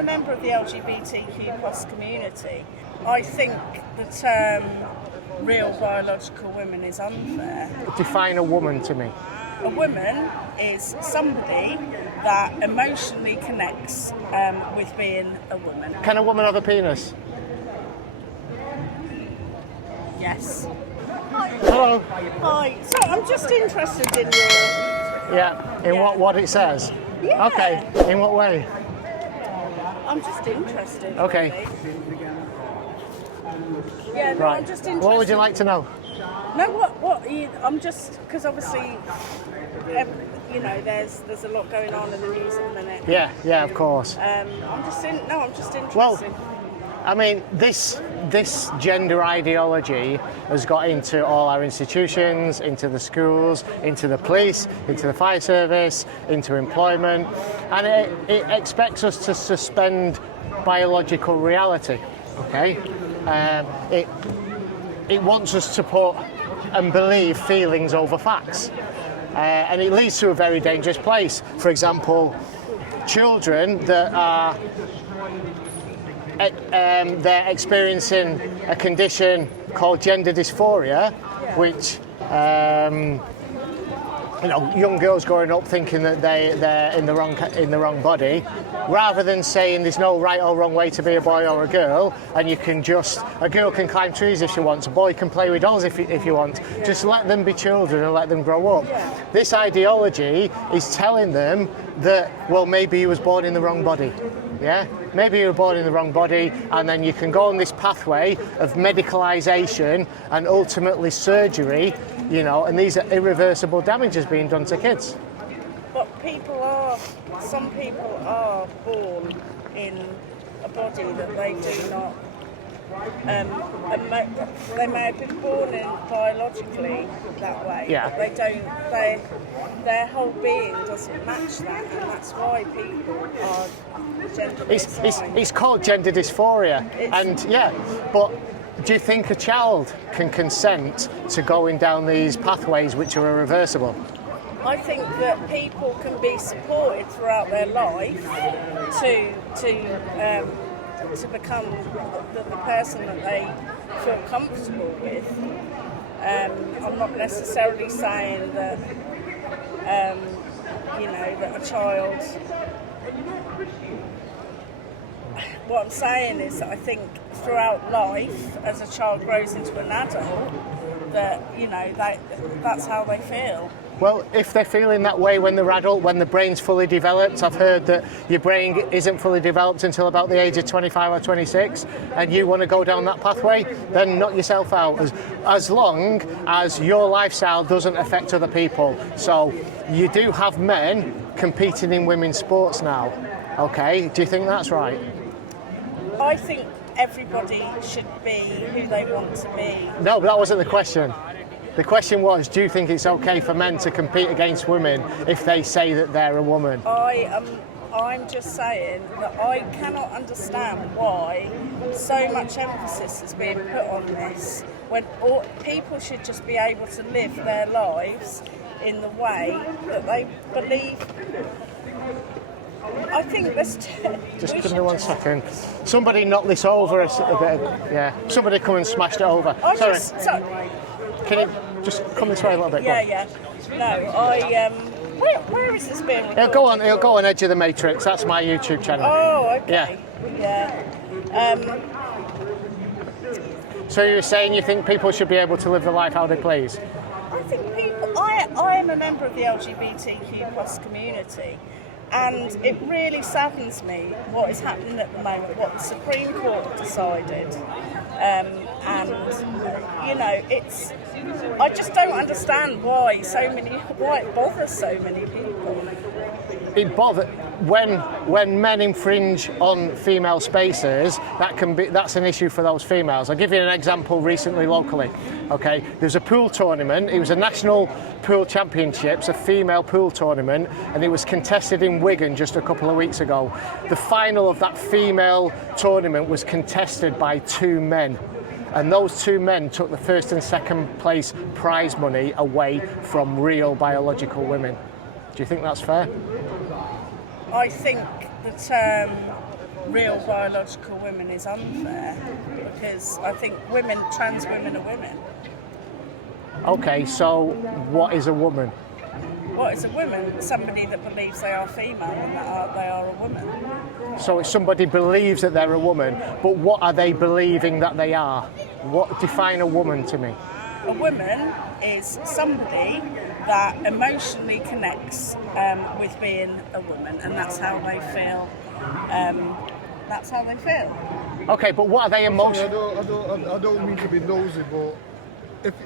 a member of the LGBTQ plus community. I think the term real biological women is unfair. Define a woman to me. A woman is somebody that emotionally connects with being a woman. Can a woman have a penis? Yes. Hello. Hi. So I'm just interested in your... Yeah. In what it says? Yeah. Okay. In what way? I'm just interested. Okay. Really. Yeah, no, Right. I'm just interested. What would you like to know? No, I'm just, because obviously, you know, there's a lot going on in the news at the minute. Yeah, of course. I'm just interested. Well, I mean, this gender ideology has got into all our institutions, into the schools, into the police, into the fire service, into employment, and it expects us to suspend biological reality. Okay, it wants us to put and believe feelings over facts, and it leads to a very dangerous place. For example, children that are they're experiencing a condition called gender dysphoria, which you know, young girls growing up thinking that they're in the wrong body, rather than saying there's no right or wrong way to be a boy or a girl, and a girl can climb trees if she wants, a boy can play with dolls if you want. Just let them be children and let them grow up. This ideology is telling them that, well, maybe he was born in the wrong body. Yeah, maybe you were born in the wrong body, and then you can go on this pathway of medicalisation and ultimately surgery, you know, and these are irreversible damages being done to kids. But some people are born in a body that they do not, they may have been born in biologically that way, but they don't, their whole being doesn't match that, and that's why people are gender dysphoria. It's called gender dysphoria, but do you think a child can consent to going down these pathways which are irreversible? I think that people can be supported throughout their life to become the person that they feel comfortable with. I'm not necessarily saying that that a child. What I'm saying is that I think throughout life, as a child grows into an adult, that that's how they feel. Well, if they're feeling that way when they're adult, when the brain's fully developed, I've heard that your brain isn't fully developed until about the age of 25 or 26, and you want to go down that pathway, then knock yourself out, as long as your lifestyle doesn't affect other people. So you do have men competing in women's sports now, okay? Do you think that's right? I think everybody should be who they want to be. No, but that wasn't the question. The question was, do you think it's okay for men to compete against women if they say that they're a woman? I'm just saying that I cannot understand why so much emphasis is being put on this, when people should just be able to live their lives in the way that they believe. I think this. Just give me 1 second. Somebody knocked this over a bit. Yeah. Somebody come and smashed it over. Sorry. Can you just come this way a little bit? Yeah. No, where is this being recorded? It'll go on Edge of the Matrix. That's my YouTube channel. Oh, okay. Yeah. So you're saying you think people should be able to live their life how they please? I think I am a member of the LGBTQ plus community, and it really saddens me what is happening at the moment, what the Supreme Court have decided. I just don't understand why it bothers so many people. It bothers when men infringe on female spaces. That's an issue for those females. I'll give you an example recently locally. Okay, there's a pool tournament. It was a national pool championships, a female pool tournament, and it was contested in Wigan just a couple of weeks ago. The final of that female tournament was contested by 2 men. And those 2 men took the first and second place prize money away from real biological women. Do you think that's fair? I think the term real biological women is unfair, because I think trans women are women. Okay, so what is a woman? What is a woman? Somebody that believes they are female and that they are a woman. So if somebody believes that they're a woman, but what are they believing that they are? Define a woman to me. A woman is somebody that emotionally connects with being a woman, and that's how they feel. That's how they feel. Okay, but what are they emotionally? I don't mean to be nosy, but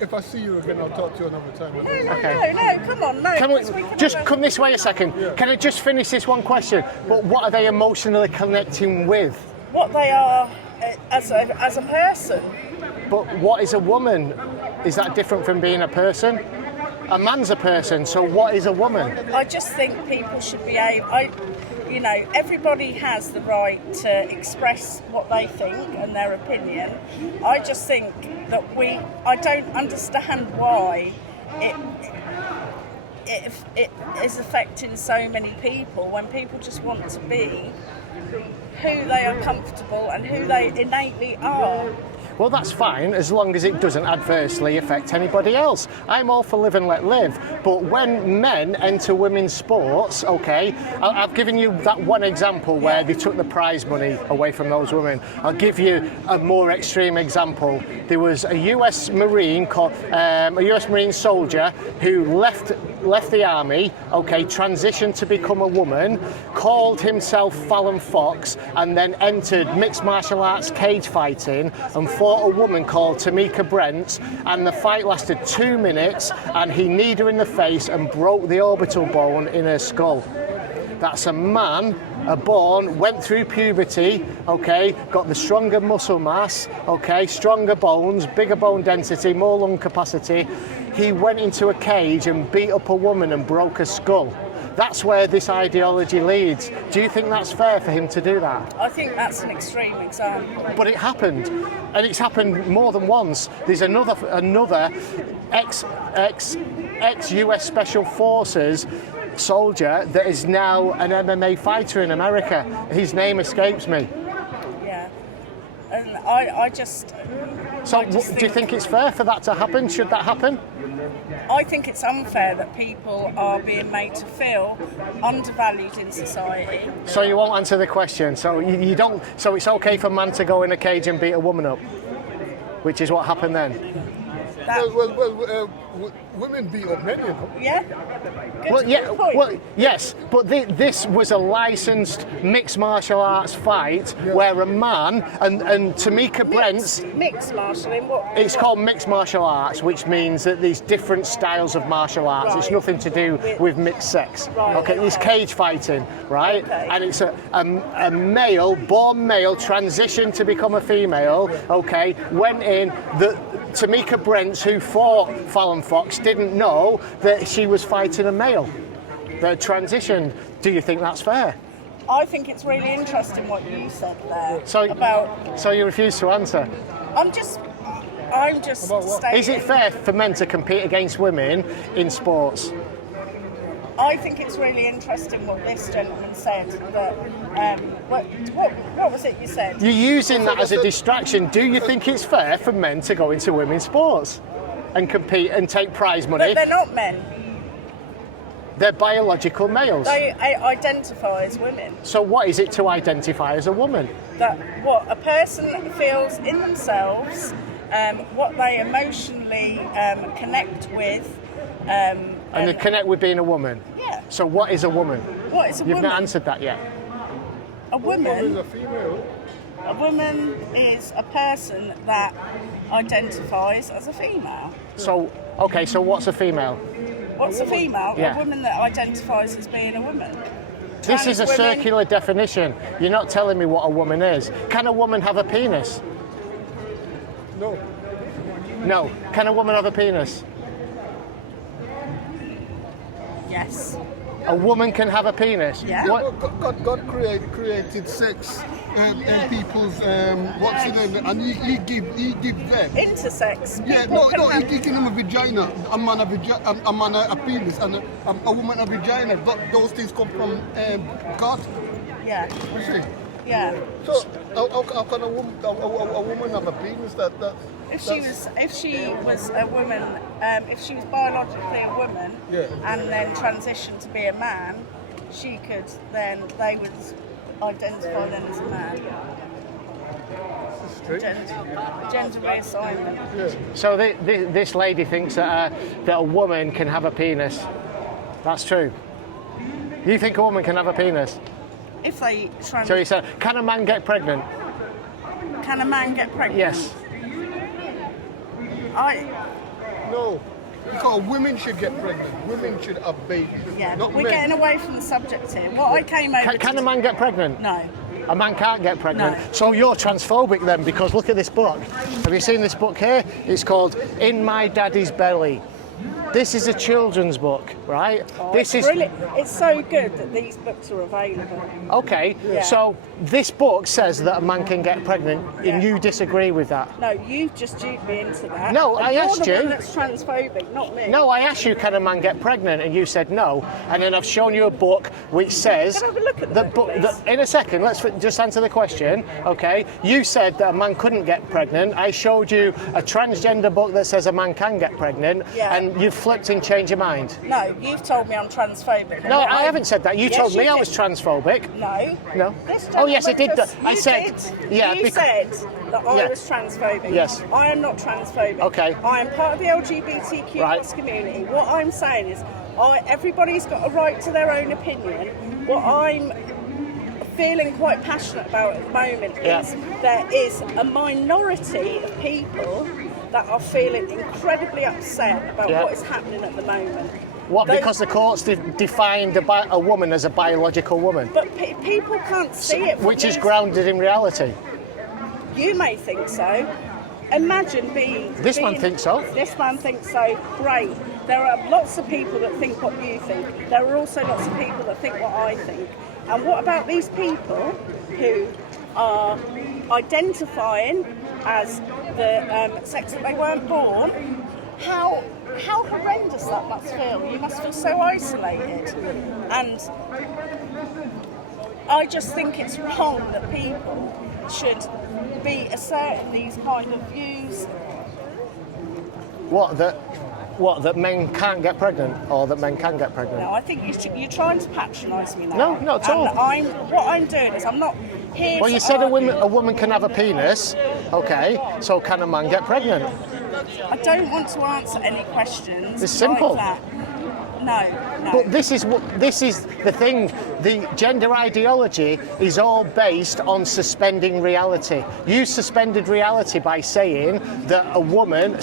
if I see you again, I'll talk to you another time. No, come on, no. Can we just come this way a second? Yeah. Can I just finish this one question? But what are they emotionally connecting with? What they are as a person. But what is a woman? Is that different from being a person? A man's a person, so what is a woman? I just think people should be able. Everybody has the right to express what they think and their opinion. I just think that I don't understand why it is affecting so many people when people just want to be who they are comfortable and who they innately are. Well, that's fine as long as it doesn't adversely affect anybody else. I'm all for live and let live. But when men enter women's sports, okay, I've given you that one example where they took the prize money away from those women. I'll give you a more extreme example. There was a US Marine soldier who left the army, okay, transitioned to become a woman, called himself Fallon Fox, and then entered mixed martial arts cage fighting and fought a woman called Tamika Brents, and the fight lasted 2 minutes, and he kneed her in the face and broke the orbital bone in her skull. That's a man, went through puberty, okay, got the stronger muscle mass, okay, stronger bones, bigger bone density, more lung capacity. He went into a cage and beat up a woman and broke her skull. That's where this ideology leads. Do you think that's fair for him to do that? I think that's an extreme example. But it happened, and it's happened more than once. There's another ex-US Special Forces soldier that is now an MMA fighter in America. His name escapes me. Yeah, and I just... So do you think it's fair for that to happen? Should that happen? I think it's unfair that people are being made to feel undervalued in society. So you won't answer the question. So you don't. So it's okay for a man to go in a cage and beat a woman up, which is what happened then. Women beat up men, you know. Yeah. Good point. Well, yes, but this was a licensed mixed martial arts fight where a man and Tamika Brents. Mixed martial in what? It's called mixed martial arts, which means that there's different styles of martial arts. Right. It's nothing to do with mixed sex. Right, okay, it's cage fighting, right? Okay. And it's a male, born male, transitioned to become a female. Okay, went in Tamika Brents, who fought Fallon Fox, didn't know that she was fighting a male that transitioned. Do you think that's fair? I think it's really interesting what you said there. So you refuse to answer? I'm just stating. Is it fair for men to compete against women in sports? I think it's really interesting what this gentleman said. That what was it you said? You're using that as a distraction. Do you think it's fair for men to go into women's sports and compete and take prize money? But they're not men. They're biological males. They identify as women. So what is it to identify as a woman? That what a person feels in themselves, what they emotionally connect with. And they connect with being a woman? Yeah. So what is a woman? What is a woman? You've not answered that yet. A woman is a female. A woman is a person that identifies as a female. So, okay, so what's a female? What's a female? Yeah. A woman that identifies as being a woman. This is a circular definition. You're not telling me what a woman is. Can a woman have a penis? No. No. Can a woman have a penis? Yes. A woman can have a penis? Yeah. What? God created sex and people's what's it name, and he give them. Intersex. Yeah, he give them a vagina, a man a penis, and a woman a vagina. Those things come from God. Yeah. You see? Yeah. So how can a woman have a penis that If she was a woman, if she was biologically a woman, Yeah. and then transitioned to be a man, they would identify them as a man. Gender reassignment. Yeah. So this lady thinks that a woman can have a penis. That's true. You think a woman can have a penis? If they So you said, can a man get pregnant? can a man get pregnant? Yes. No. Because women should get pregnant. Women should have babies. Yeah, not but we're men. getting away from the subject here. What I came over Can to a man get pregnant? No. A man can't get pregnant. No. So you're transphobic then, because look at this book. Have you seen this book here? It's called In My Daddy's Belly. This is a children's book, right? This is brilliant. It's so good that these books are available. okay. Yeah. So this book says that a man can get pregnant, and you disagree with that. No, you just duped me into that. No, I You're asked the you. one that's transphobic, not me. No, I asked you, can a man get pregnant, and you said no. And then I've shown you a book which says Can I have a look at the that book, please? in a second. Let's just answer the question. Okay, you said that a man couldn't get pregnant. I showed you a transgender book that says a man can get pregnant, Yeah. and you flipped and changed your mind. No, you've told me I'm transphobic. No, I haven't said that. You Yes, told me you I did. was transphobic. No. No. This Oh yes, I did. gentleman I said, yeah. You said that I Yeah. was transphobic. Yes. I am not transphobic. Okay. I am part of the LGBTQ Right. plus community. What I'm saying is, everybody's got a right to their own opinion. What I'm feeling quite passionate about at the moment Yeah. is there is a minority of people that are feeling incredibly upset about Yeah. what is happening at the moment. What? Those- Because the courts defined a woman as a biological woman, But people can't see it. from which is these- grounded in reality. You may think so. Imagine being. This man thinks so. This man thinks so. Great. There are lots of people that think what you think. There are also lots of people that think what I think. And what about these people who are identifying as the sex that they weren't born? How horrendous that must feel. You must feel so isolated. And I just think it's wrong that people should be asserting these kind of views. What that men can't get pregnant, or that men can get pregnant? No, I think you're trying to patronise me now. No, not at all. And what I'm doing is I'm not here. Well, to you said argue. a woman can have a penis. Okay, so can a man get pregnant? I don't want to answer any questions. It's simple. Like that. No. But this is the thing. The gender ideology is all based on suspending reality. You suspended reality by saying that a woman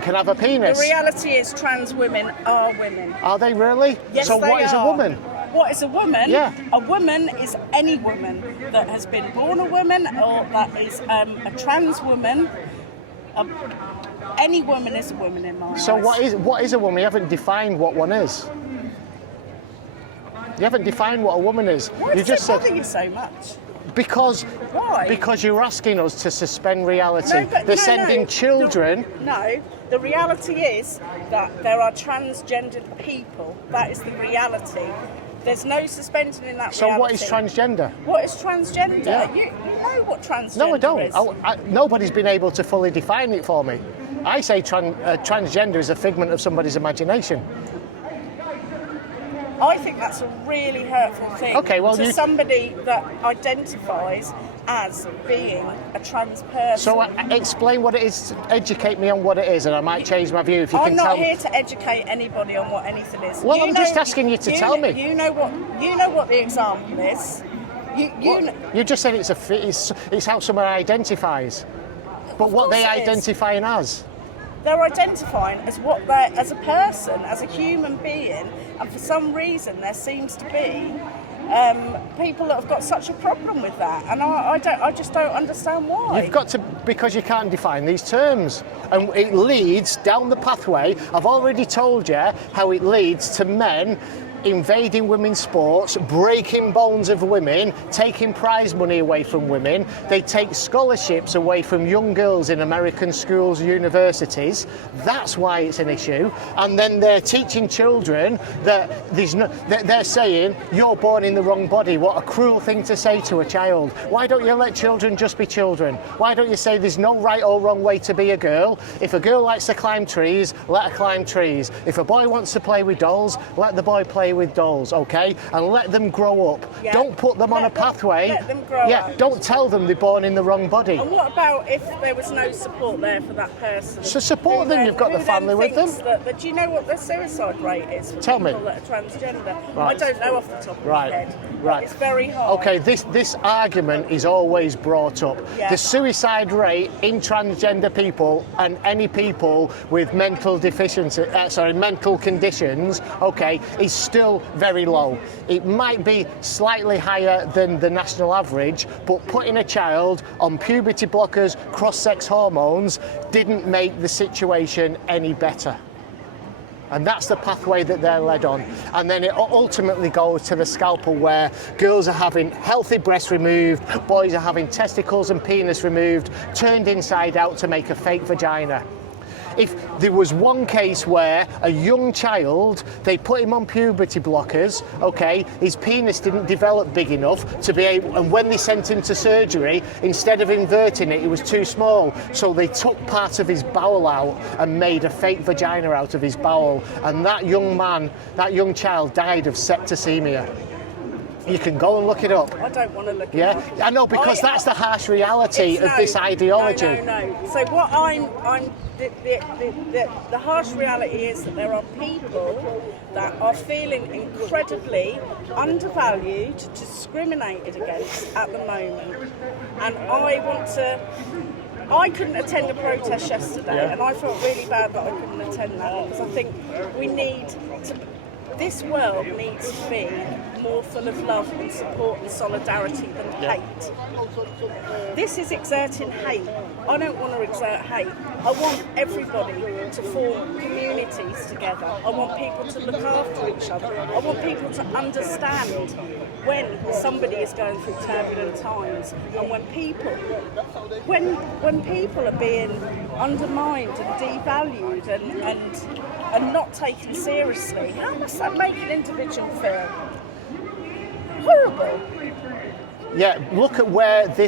can have a penis. The reality is trans women are women. Are they really? Yes, so they what is a are. woman? What is a woman? Yeah. A woman is any woman that has been born a woman or that is a trans woman. Any woman is a woman in my eyes. So what is a woman? You haven't defined what one is. You haven't defined what a woman is. Why You does just it said bother you so much? because. Why? Because you're asking us to suspend reality. No, but They're no, sending no. children. No, the reality is that there are transgendered people. That is the reality. There's no suspending in that So reality. what is transgender? What is transgender? Yeah. You know what transgender No, I don't. is. Nobody's been able to fully define it for me. I say transgender is a figment of somebody's imagination. I think that's a really hurtful thing Okay, well, to somebody that identifies as being a trans person. So explain what it is. Educate me on what it is, and I might change my view if you I'm can not tell here me. to educate anybody on what anything is. Well, I'm just asking you to tell me. You know what the example is. You just said it's how someone identifies, but Of what they course it is. identifying as. They're identifying as what they're as a person, as a human being, and for some reason there seems to be people that have got such a problem with that, and I just don't understand why. You've got to, because you can't define these terms, and it leads down the pathway. I've already told you how it leads to men invading women's sports, breaking bones of women, taking prize money away from women. They take scholarships away from young girls in American schools, universities. That's why it's an issue. And then they're teaching children that they're saying, you're born in the wrong body. What a cruel thing to say to a child. Why don't you let children just be children? Why don't you say there's no right or wrong way to be a girl? If a girl likes to climb trees, let her climb trees. If a boy wants to play with dolls, let the boy play with dolls, okay? And let them grow up. Yeah. Don't put them on a pathway. Let them grow up. Don't tell them they're born in the wrong body. And what about if there was no support there for that person? So support them, you've got the family with them. Do you know what the suicide rate is for Tell me. people that are transgender? Right. I don't know off the top of my head. Right. It's very high. Okay, this argument is always brought up. Yeah. The suicide rate in transgender people and any people with mental conditions, okay, is still very low. It might be slightly higher than the national average, but putting a child on puberty blockers, cross-sex hormones, didn't make the situation any better. And that's the pathway that they're led on. And then it ultimately goes to the scalpel, where girls are having healthy breasts removed, boys are having testicles and penis removed, turned inside out to make a fake vagina. If there was one case where a young child, they put him on puberty blockers, okay, his penis didn't develop big enough to be able, and when they sent him to surgery, instead of inverting it, it was too small. So they took part of his bowel out and made a fake vagina out of his bowel. And that young child died of septicemia. You can go and look it up. I don't want to look it up. Yeah, I know, because that's the harsh reality of this ideology. No. So what the harsh reality is that there are people that are feeling incredibly undervalued, discriminated against at the moment. And I couldn't attend a protest yesterday, and I felt really bad that I couldn't attend that, because I think this world needs to be more full of love and support and solidarity than hate. This is exerting hate. I don't want to exert hate. I want everybody to form communities together. I want people to look after each other. I want people to understand when somebody is going through turbulent times, and when people are being undermined and devalued and not taken seriously. How must that make an individual feel? Horrible. Yeah, look at where the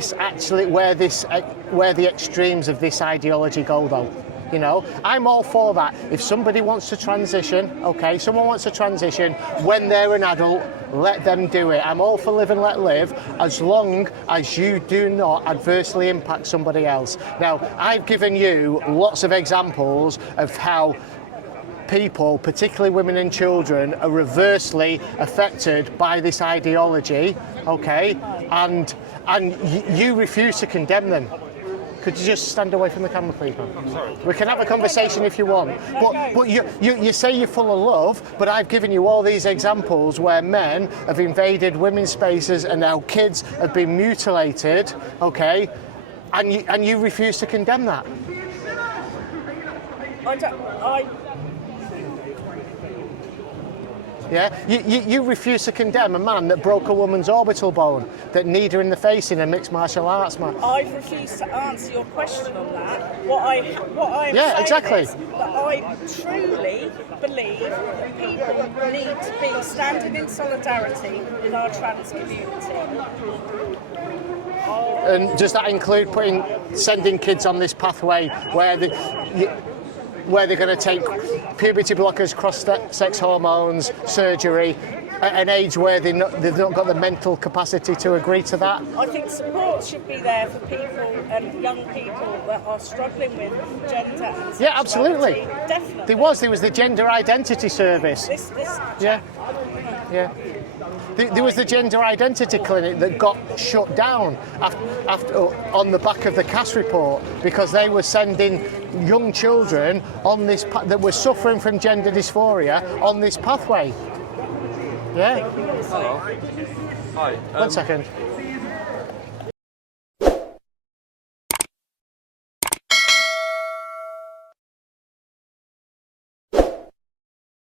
extremes of this ideology go, though. You know, I'm all for that. If somebody wants to transition, okay, someone wants to transition when they're an adult, let them do it. I'm all for live and let live, as long as you do not adversely impact somebody else. Now, I've given you lots of examples of how people, particularly women and children, are reversely affected by this ideology, okay, and you refuse to condemn them. Could you just stand away from the camera, please, man? I'm sorry. We can have a conversation if you want. But you say you're full of love, but I've given you all these examples where men have invaded women's spaces and now kids have been mutilated, okay, and you refuse to condemn that. Yeah, you refuse to condemn a man that broke a woman's orbital bone, that kneed her in the face in a mixed martial arts match. I've refused to answer your question on that. What I'm exactly. saying is that I truly believe that people need to be standing in solidarity with our trans community. And does that include sending kids on this pathway where they're going to take puberty blockers, cross-sex hormones, surgery, at an age where they've not got the mental capacity to agree to that? I think support should be there for people and young people that are struggling with gender and sexuality. Yeah, absolutely. Definitely. There was the gender identity service. Yeah. There was the gender identity clinic that got shut down after on the back of the CAS report, because they were sending young children on this that were suffering from gender dysphoria on this pathway. Yeah. Hello. Hi. 1 second.